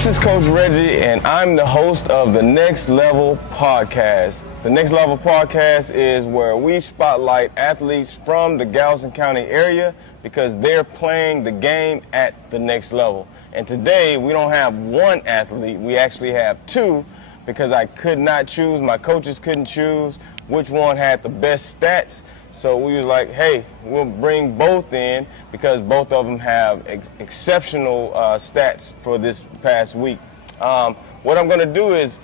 This is Coach Reggie, and I'm the host of the Next Level Podcast. The Next Level Podcast is where we spotlight athletes from the Galveston County area because they're playing the game at the next level. And today, we don't have one athlete, we actually have two, because I could not choose, my coaches couldn't choose which one had the best stats. So we was like, hey, we'll bring both in because both of them have exceptional stats for this past week. What I'm going to do is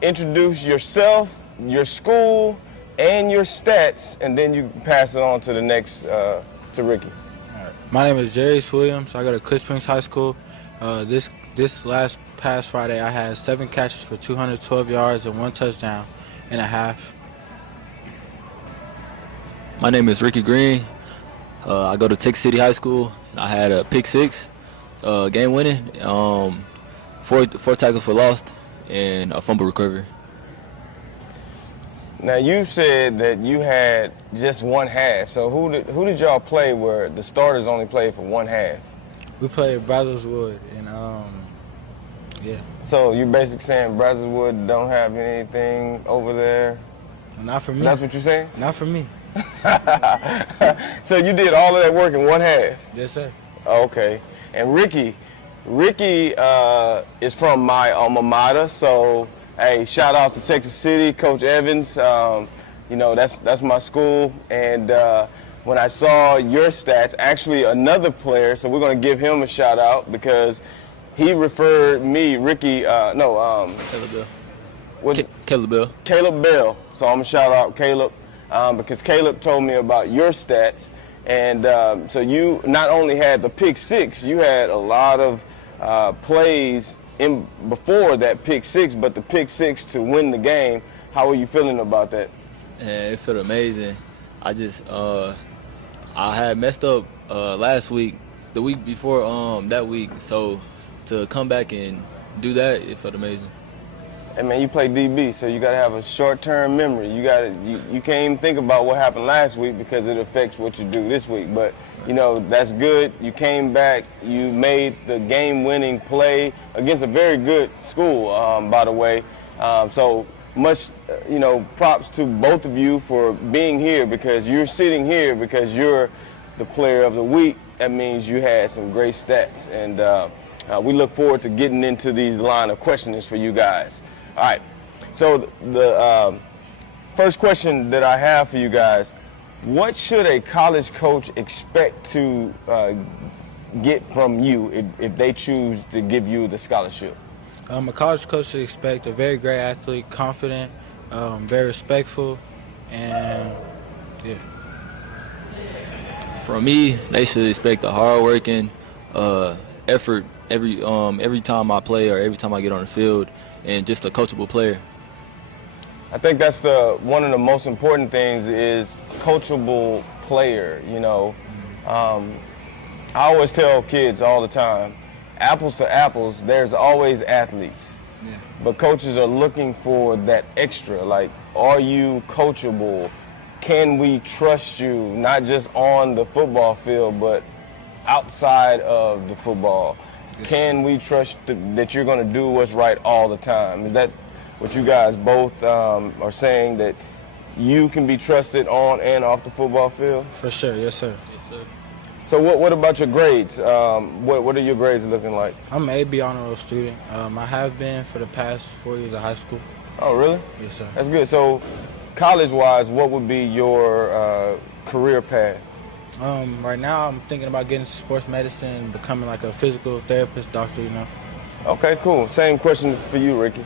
introduce yourself, your school, and your stats, and then you pass it on to the next, to Ricky. All right. My name is Jarius Williams. I go to Cliff Springs High School. This past Friday, I had 7 catches for 212 yards and 1 touchdown and a half. My name is Ricky Green. I go to Texas City High School, and I had a pick 6, game winning, 4 tackles for lost, and a fumble recovery. Now you said that you had just one half. So who did y'all play where the starters only played for one half? We played Brazerswood, and yeah. So you're basically saying Brazerswood don't have anything over there? Not for me. That's what you're saying? Not for me. So you did all of that work in one half? Yes, sir. Okay. And Ricky is from my alma mater, so hey, shout out to Texas City, Coach Evans. That's my school. And when I saw your stats, actually another player, so we're going to give him a shout out because he referred me, Ricky. Caleb Bell. Caleb Bell. Caleb Bell. So I'm going to shout out Caleb. Because Caleb told me about your stats, and so you not only had the pick 6, you had a lot of plays in before that pick 6, but the pick 6 to win the game. How are you feeling about that? And it felt amazing. I had messed up last week, the week before that week, so to come back and do that, it felt amazing. Hey man, you play DB, so you gotta have a short-term memory. You can't even think about what happened last week because it affects what you do this week. But that's good. You came back. You made the game-winning play against a very good school, by the way. So much, props to both of you for being here because you're sitting here because you're the player of the week. That means you had some great stats, and we look forward to getting into these line of questionings for you guys. All right, so the first question that I have for you guys, what should a college coach expect to get from you if they choose to give you the scholarship? A college coach should expect a very great athlete, confident, very respectful, and yeah. From me, they should expect a hard-working effort every time I play or every time I get on the field, and just a coachable player. I think that's one of the most important things is coachable player. I always tell kids all the time, apples to apples, there's always athletes. Yeah. But coaches are looking for that extra, like, are you coachable? Can we trust you, not just on the football field, but outside of the football? Can we trust that you're going to do what's right all the time? Is that what you guys both are saying, that you can be trusted on and off the football field? For sure, yes, sir. Yes, sir. So what about your grades? What are your grades looking like? I'm an AB honor roll student. I have been for the past 4 years of high school. Oh, really? Yes, sir. That's good. So college-wise, what would be your career path? Right now, I'm thinking about getting into sports medicine, becoming like a physical therapist, doctor, Okay, cool. Same question for you, Ricky.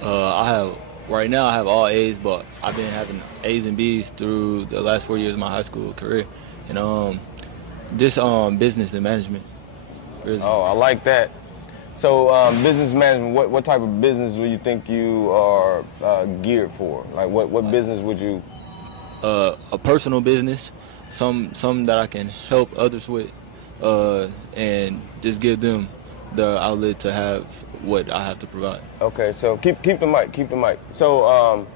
Right now I have all A's, but I've been having A's and B's through the last 4 years of my high school career, and just business and management. Really. Oh, I like that. So business management, what type of business do you think you are geared for? Like what business would you? A personal business, some that I can help others with, and just give them the outlet to have what I have to provide. Okay, so keep the mic. So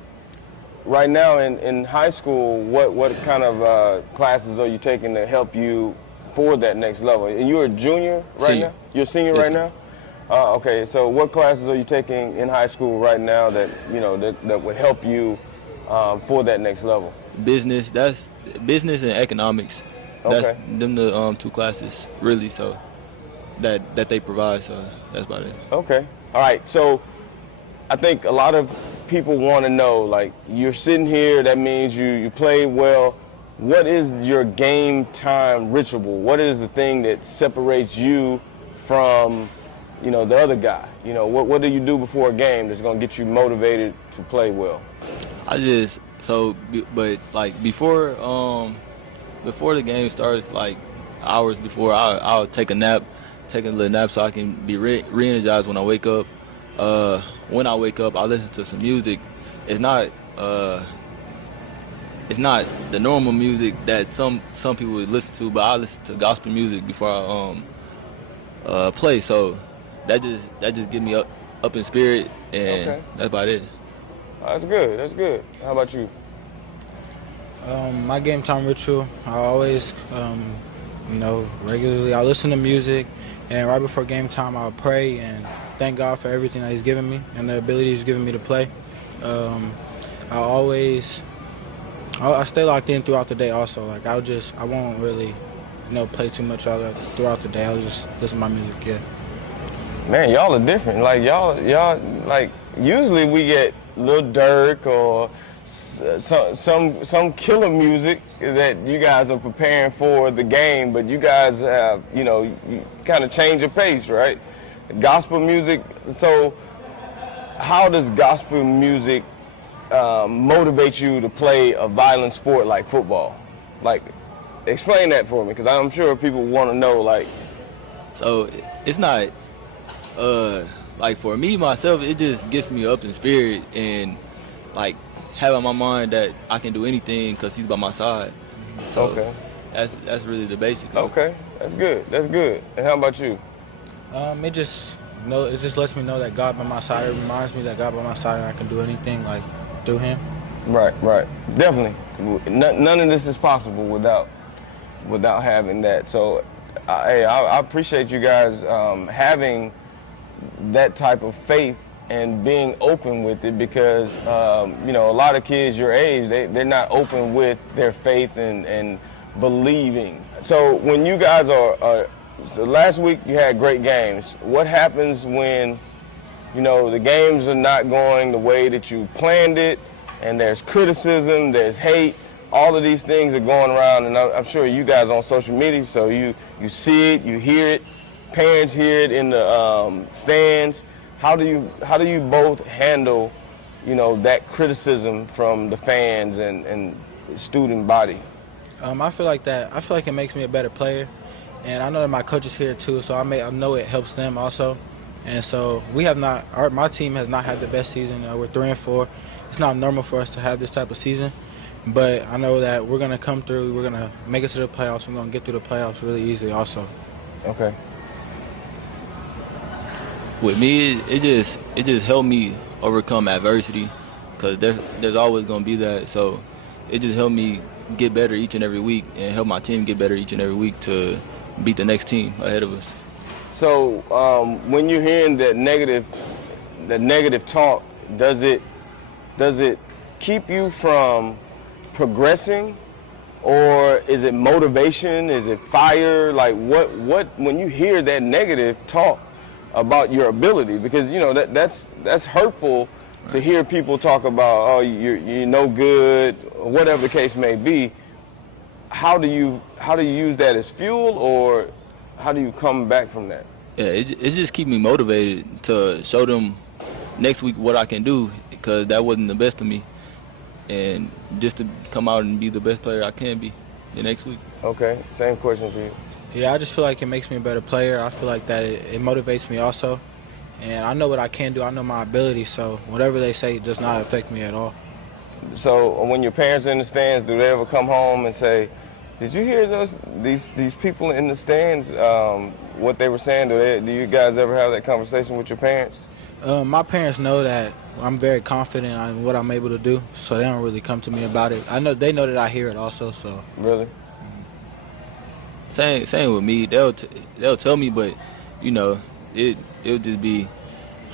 right now in high school, what kind of classes are you taking to help you for that next level? And you're a junior right Senior. now? You're a senior Yes, right sir. now? Okay, so what classes are you taking in high school right now that that would help you for that next level? Business, that's business and economics. That's Okay. them the two classes really. So that they provide. So that's about it. Okay. All right. So I think a lot of people want to know, like, you're sitting here, that means you play well. What is your game time ritual? What is the thing that separates you from, the other guy? What do you do before a game that's going to get you motivated to play well? But like before the game starts, like hours before, I'll take a little nap so I can be re-energized when I wake up. When I wake up, I listen to some music. It's not the normal music that some people would listen to, but I listen to gospel music before I play. So that just get me up in spirit, and Okay. that's about it. That's good. That's good. How about you? My game time ritual, I always, regularly, I listen to music, and right before game time, I'll pray and thank God for everything that He's given me and the ability He's given me to play. I stay locked in throughout the day also. Like, I won't really, play too much throughout the day. I'll just listen to my music, yeah. Man, y'all are different. Like y'all like usually we get Lil Durk or some killer music that you guys are preparing for the game, but you guys have, you kind of change your pace, right? Gospel music. So how does gospel music motivate you to play a violent sport like football? Like, explain that for me, because I'm sure people want to know, like. So it's not like for me myself, it just gets me up in spirit and like having my mind that I can do anything because He's by my side. So Okay. that's really the basic of it. Okay, that's good. That's good. And how about you? It just lets me know that God by my side. It reminds me that God by my side and I can do anything like through Him. Right, definitely. None of this is possible without having that. So, I appreciate you guys having that type of faith and being open with it, because a lot of kids your age, they're not open with their faith and believing. So when you guys so last week you had great games. What happens when the games are not going the way that you planned it, and there's criticism, there's hate, all of these things are going around, and I'm sure you guys on social media, so you see it, you hear it, parents hear it in the stands. How do you both handle, that criticism from the fans and student body? I feel like it makes me a better player, and I know that my coach is here too, so I know it helps them also. And so my team has not had the best season. We're 3-4. It's not normal for us to have this type of season, but I know that we're gonna come through. We're gonna make it to the playoffs. We're gonna get through the playoffs really easily also. Okay. With me, it just helped me overcome adversity, because there's always gonna be that. So it just helped me get better each and every week, and help my team get better each and every week to beat the next team ahead of us. So when you're hearing that negative talk, does it keep you from progressing, or is it motivation? Is it fire? Like what when you hear that negative talk about your ability, because that's hurtful to hear people talk about, oh, you're no good, or whatever the case may be. How do you use that as fuel, or how do you come back from that? Yeah, it just keep me motivated to show them next week what I can do, because that wasn't the best of me, and just to come out and be the best player I can be the next week. Okay, same question for you. Yeah, I just feel like it makes me a better player. I feel like that it motivates me also, and I know what I can do. I know my ability, so whatever they say does not affect me at all. So when your parents are in the stands, do they ever come home and say, "Did you hear these people in the stands? What they were saying?" Do you guys ever have that conversation with your parents? My parents know that I'm very confident in what I'm able to do, so they don't really come to me about it. They know that I hear it also. So Really? Same with me. They'll tell me, but it'll just be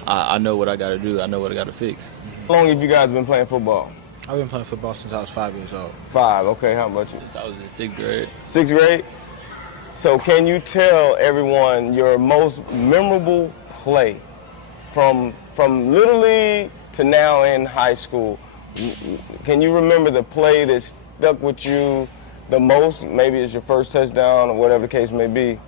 I know what I got to do. I know what I got to fix. How long have you guys been playing football? I've been playing football since I was 5 years old. 5. Okay, how about you? Since I was in 6th grade. 6th grade? So can you tell everyone your most memorable play from Little League to now in high school? Can you remember the play that stuck with you the most? Maybe it's your first touchdown or whatever the case may be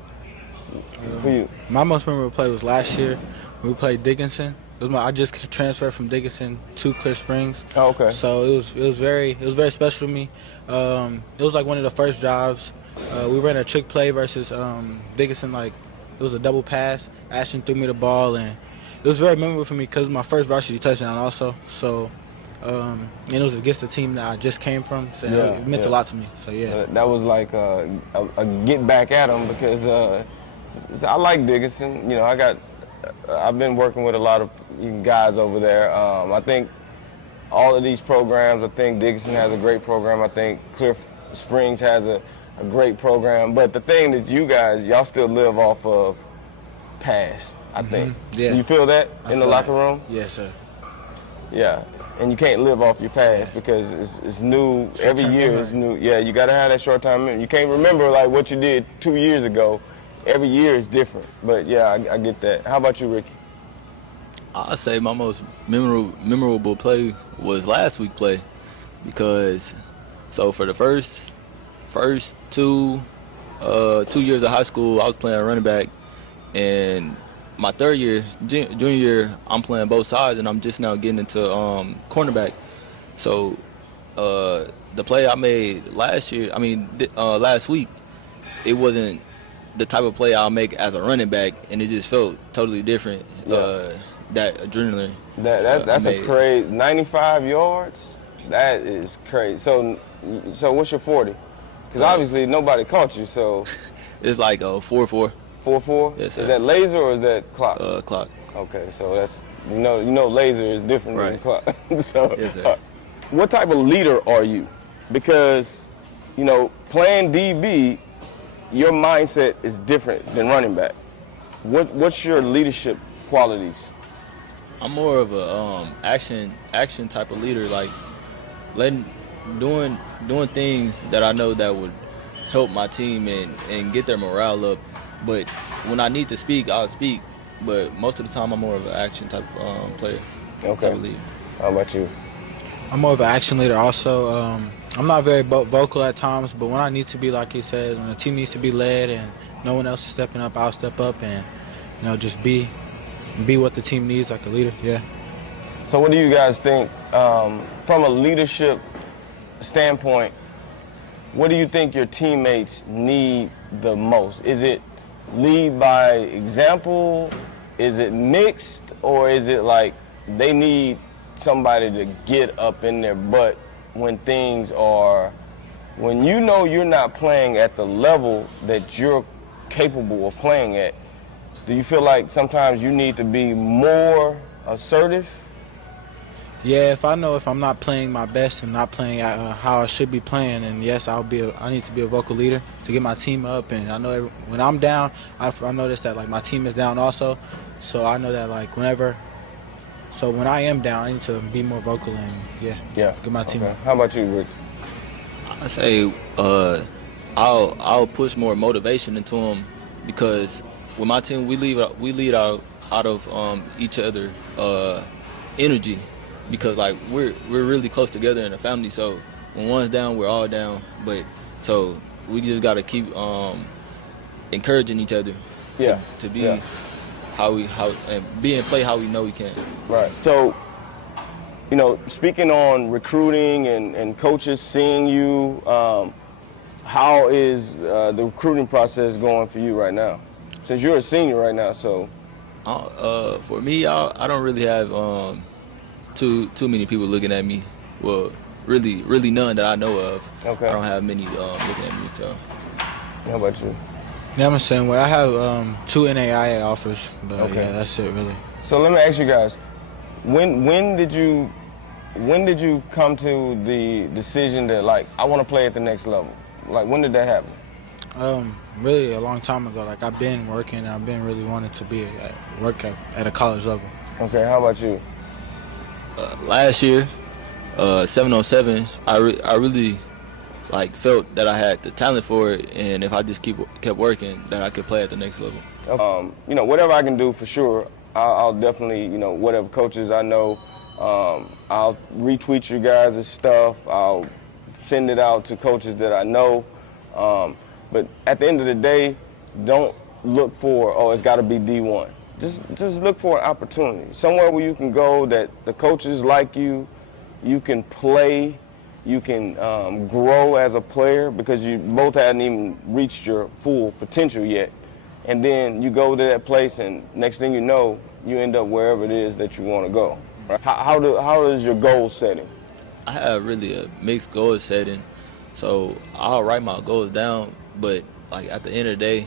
for you. My most memorable play was last year. We played Dickinson. I just transferred from Dickinson to Clear Springs. Oh, okay. So it was very special to me. It was like one of the first drives. We ran a trick play versus Dickinson. Like it was a double pass. Ashton threw me the ball, and it was very memorable for me because it was my first varsity touchdown also. So and it was against the team that I just came from. So it meant a lot to me. So yeah. That was like a get back at them because I like Dickinson. You know, I've been working with a lot of guys over there. I think all of these programs, I think Dickinson has a great program. I think Clear Springs has a great program. But the thing that y'all still live off of pass, I think. Yeah. Do you feel that in the locker room? Yes, sir. Yeah. And you can't live off your past because it's new. Every year is new. Yeah, you got to have that short-term memory. You can't remember like what you did 2 years ago. Every year is different. But yeah, I get that. How about you, Ricky? I'd say my most memorable play was last week's play because so for the first 2 years of high school, I was playing running back, and my third year, junior year, I'm playing both sides, and I'm just now getting into cornerback. So the play I made last week, it wasn't the type of play I'll make as a running back, and it just felt totally different. Yeah. That adrenaline. That's a crazy 95 yards. That is crazy. So what's your 40? Because obviously nobody caught you. So it's like 4-4. 4-4? Yes, sir. Is that laser or is that clock? Clock. Okay, so that's you know laser is different than clock. So yes, sir. What type of leader are you? Because playing DB, your mindset is different than running back. What's your leadership qualities? I'm more of a action type of leader, like doing things that I know that would help my team and get their morale up. But when I need to speak, I'll speak. But most of the time, I'm more of an action type player. Okay. Type of leader. How about you? I'm more of an action leader also. I'm not very vocal at times, but when I need to be, like you said, when the team needs to be led and no one else is stepping up, I'll step up and just be what the team needs like a leader. Yeah. So what do you guys think from a leadership standpoint? What do you think your teammates need the most? Is it lead by example? Is it mixed? Or is it like they need somebody to get up in their butt when when you're not playing at the level that you're capable of playing at? Do you feel like sometimes you need to be more assertive? Yeah, if I know if I'm not playing my best and not playing how I should be playing, and yes, I need to be a vocal leader to get my team up. And I know when I'm down, I notice that like my team is down also. So I know that like when I am down, I need to be more vocal and get my team up. How about you, Rick? I say I'll push more motivation into them because with my team we lead out of each other energy. Because like we're really close together in a family, so when one's down, we're all down. But so we just gotta keep encouraging each other to be play how we know we can. Right. So speaking on recruiting and coaches seeing you, how is the recruiting process going for you right now? Since you're a senior right now, so. For me, I don't really have too many people looking at me. Well, really none that I know of. Okay. I don't have many looking at me. So. How about you? Yeah, I'm the same way. I have 2 NAIA offers, but yeah, that's it really. So let me ask you guys, when did you come to the decision that like I want to play at the next level? Like when did that happen? Really a long time ago. Like I've been working, and I've been really wanting to be at a college level. Okay, how about you? Last year, 707, I really like felt that I had the talent for it, and if I just kept working, that I could play at the next level. Whatever I can do for sure, I'll definitely, whatever coaches I know, I'll retweet you guys' stuff. I'll send it out to coaches that I know. But at the end of the day, don't look for, it's got to be D1. Just look for an opportunity, somewhere where you can go that the coaches like you can play, you can grow as a player because you both hadn't even reached your full potential yet. And then you go to that place, and next thing you know, you end up wherever it is that you want to go. Right? How is your goal setting? I have really a mixed goal setting, so I'll write my goals down, but like at the end of the day,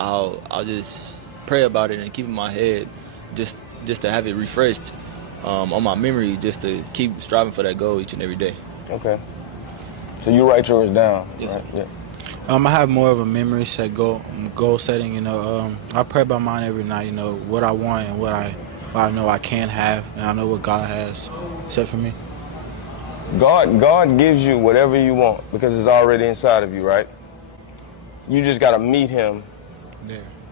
I'll just pray about it and keep it in my head, just to have it refreshed on my memory, just to keep striving for that goal each and every day. Okay. So you write yours down. Yes, right? sir. Yeah. I have more of a memory set goal setting. I pray about mine every night. What I want and what I know I can have, and I know what God has set for me. God gives you whatever you want because it's already inside of you, right? You just got to meet Him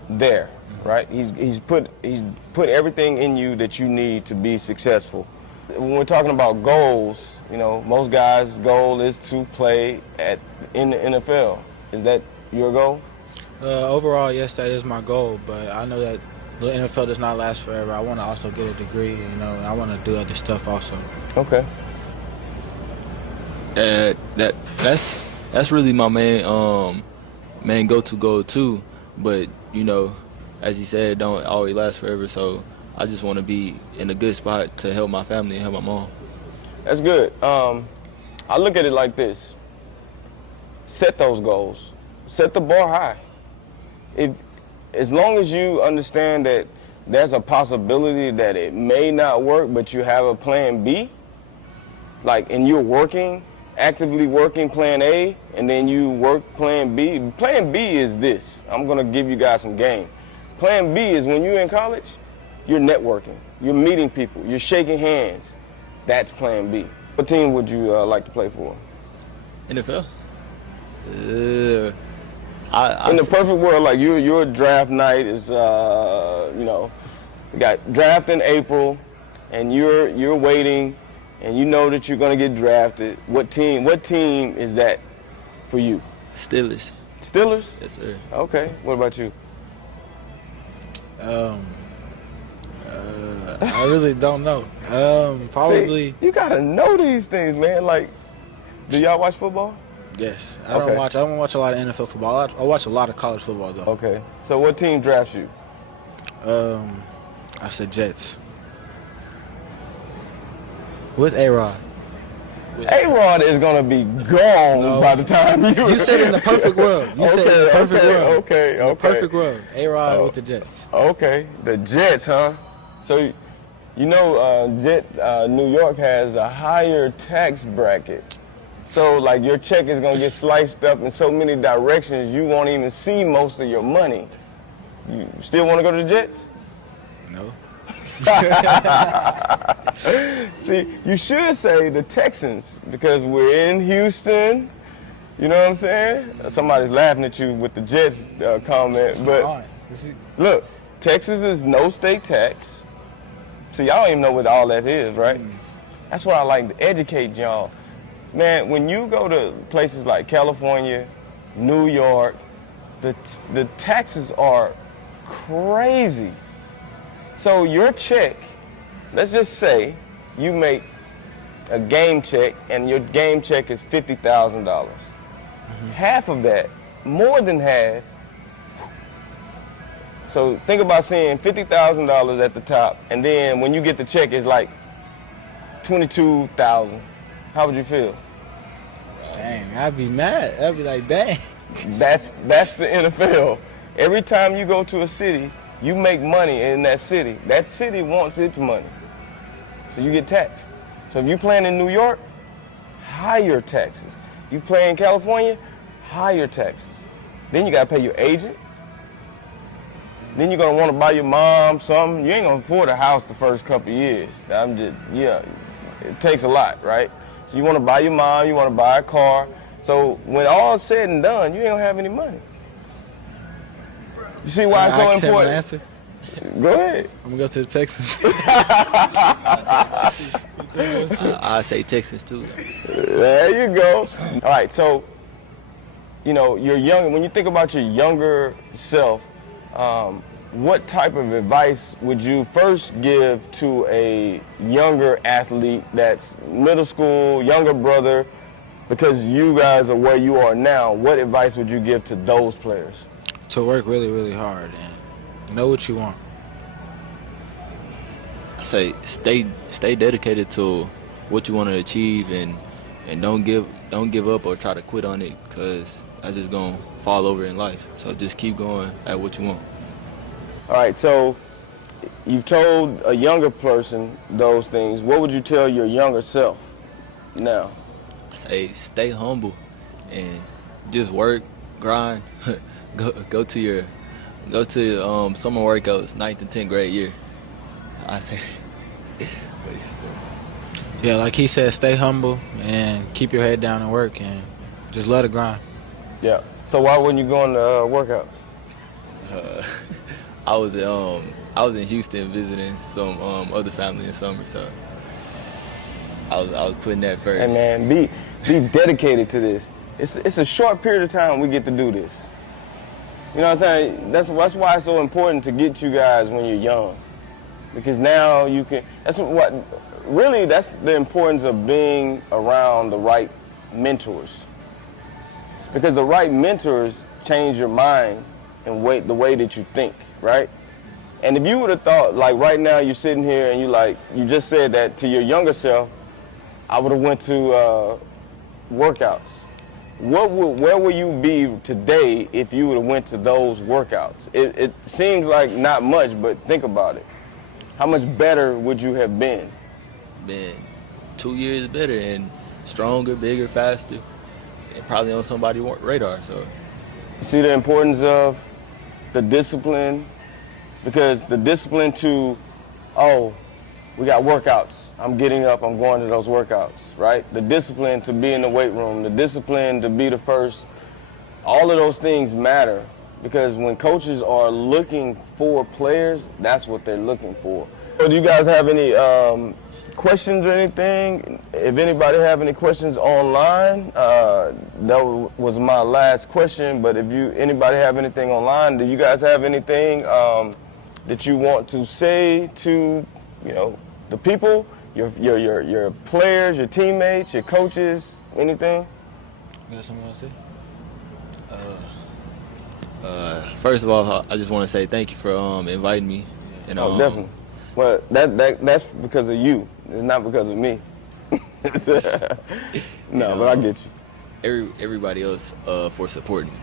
there, right? He's put everything in you that you need to be successful. When we're talking about goals, most guys' goal is to play in the NFL. Is that your goal? Overall, yes, that is my goal, but I know that the NFL does not last forever. I want to also get a degree, and I want to do other stuff also. Okay. That's really my main go-to goal too. But as he said, don't always last forever. So I just want to be in a good spot to help my family and help my mom. That's good. I look at it like this. Set those goals. Set the bar high. As long as you understand that there's a possibility that it may not work, but you have a plan B, and you're actively working plan A, and then you work plan B. Plan B is this. I'm going to give you guys some game. Plan B is when you're in college, you're networking, you're meeting people, you're shaking hands. That's plan B. What team would you like to play for? NFL? In the perfect world, your draft night is, you got draft in April, and you're waiting, and you know that you're going to get drafted. What team is that for you? Steelers. Steelers? Yes, sir. Okay. What about you? I really don't know. Probably. See, you gotta know these things, man. Do y'all watch football? Yes. I don't watch a lot of NFL football. I watch a lot of college football though. Okay. So what team drafts you? I said Jets. With A-Rod. A-Rod is gonna be gone by the time you. You said in the perfect world. You said in the perfect world. Okay. In the perfect world. A-Rod with the Jets. Okay, the Jets, huh? So, New York has a higher tax bracket. So, your check is gonna get sliced up in so many directions you won't even see most of your money. You still want to go to the Jets? No. See, you should say the Texans because we're in Houston. You know what I'm saying? Somebody's laughing at you with the Jets comment, but look, Texas is no state tax. So y'all don't even know what all that is, right? That's why I like to educate y'all. Man, when you go to places like California, New York, the taxes are crazy. So your check, let's just say you make a game check and your game check is $50,000. Half of that, more than half. So think about seeing $50,000 at the top, and then when you get the check, it's like $22,000. How would you feel? Dang, I'd be mad. I'd be like, dang. That's the NFL. Every time you go to a city, you make money in that city. That city wants its money. So you get taxed. So if you're playing in New York, higher taxes. You play in California, higher taxes. Then you got to pay your agent. Then you're going to want to buy your mom something. You ain't going to afford a house the first couple of years. It takes a lot, right? So you want to buy your mom, you want to buy a car. So when all's said and done, you ain't going to have any money. You see why it's so important? Answer? Go ahead. I'm going to go to the Texans. I say Texans too. There you go. All right, so, you're young. When you think about your younger self, what type of advice would you first give to a younger athlete that's middle school, younger brother, because you guys are where you are now? What advice would you give to those players? To work really, really hard and know what you want. I say stay dedicated to what you want to achieve and don't give up or try to quit on it, because that's just gonna fall over in life. So just keep going at what you want. All right, so you've told a younger person those things. What would you tell your younger self now? I say stay humble and just work, grind. go to your summer workouts, 9th and 10th grade year. I say. Yeah, like he said, stay humble and keep your head down and work and just let it grind. Yeah. So why wouldn't you go on the workouts? I was in Houston visiting some other family in summer, so I was putting that first. Hey man, be dedicated to this. It's a short period of time we get to do this. You know what I'm saying? That's why it's so important to get you guys when you're young, because now you can. That's the importance of being around the right mentors, because the right mentors change your mind and the way that you think, right? And if you would have thought, like right now you're sitting here and you just said that to your younger self, I would have went to workouts. Where will you be today if you would have went to those workouts? It seems like not much, but think about it. How much better would you have been? Been 2 years better and stronger, bigger, faster, and probably on somebody's radar. So you see the importance of the discipline, because the discipline to, we got workouts. I'm getting up, I'm going to those workouts, right? The discipline to be in the weight room, the discipline to be the first, all of those things matter, because when coaches are looking for players, that's what they're looking for. So do you guys have any questions or anything? If anybody have any questions online, that was my last question, but if anybody have anything online, do you guys have anything that you want to say to, the people, your players, your teammates, your coaches, anything? You got something to say? First of all, I just want to say thank you for inviting me. And, definitely. Well, that's because of you. It's not because of me. No, but I get you. Everybody else for supporting me.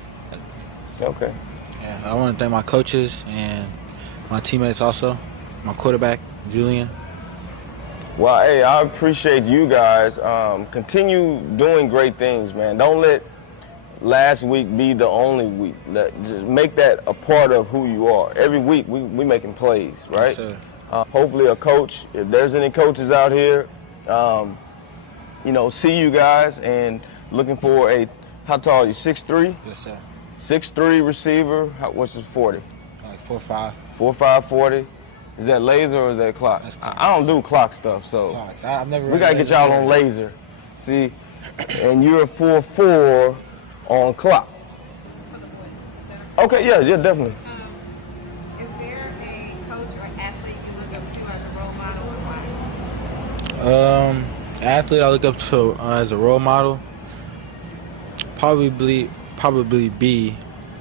Okay. Yeah, I want to thank my coaches and my teammates also, my quarterback, Julian. Well, hey, I appreciate you guys. Continue doing great things, man. Don't let last week be the only week. Just make that a part of who you are. Every week we making plays, right? Yes, sir. Hopefully a coach, if there's any coaches out here, see you guys and looking for how tall are you, 6'3"? Yes, sir. 6'3" receiver, what's his 40? Like 4'5". 4'5", 40. Is that laser or is that clock? That's clock. I don't do clock stuff, so Clocks. I've never. we gotta get y'all on laser. See, and you're 4'4" on clock. Okay, yeah, definitely. Is there a coach or athlete you look up to as a role model or why? Athlete I look up to as a role model, probably be,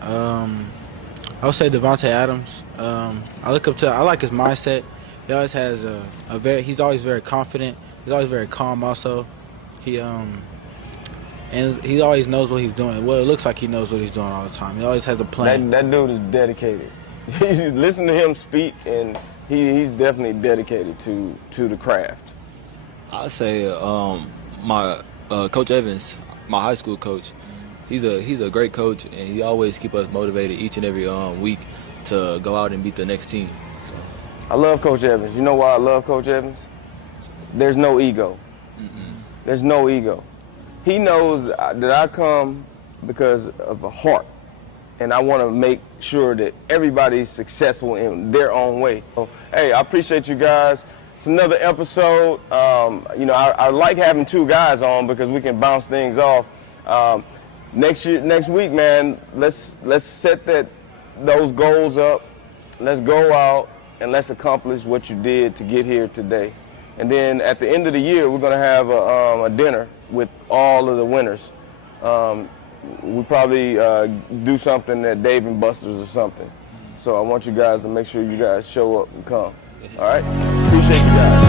I would say Devontae Adams. I like his mindset. He always has he's always very confident. He's always very calm also. And he always knows what he's doing. Well, it looks like he knows what he's doing all the time. He always has a plan. That dude is dedicated. You listen to him speak, and he's definitely dedicated to the craft. I say my Coach Evans, my high school coach, he's a great coach, and he always keep us motivated each and every week to go out and beat the next team. So I love Coach Evans. You know why I love Coach Evans? There's no ego. There's no ego. He knows that I come because of a heart, and I want to make sure that everybody's successful in their own way. So, hey, I appreciate you guys. It's another episode. You know, I like having two guys on because we can bounce things off. Next week, man, let's set those goals up. Let's go out and let's accomplish what you did to get here today. And then at the end of the year, we're going to have a dinner with all of the winners. We probably do something at Dave and Buster's or something. So I want you guys to make sure you guys show up and come. All right? Appreciate you guys.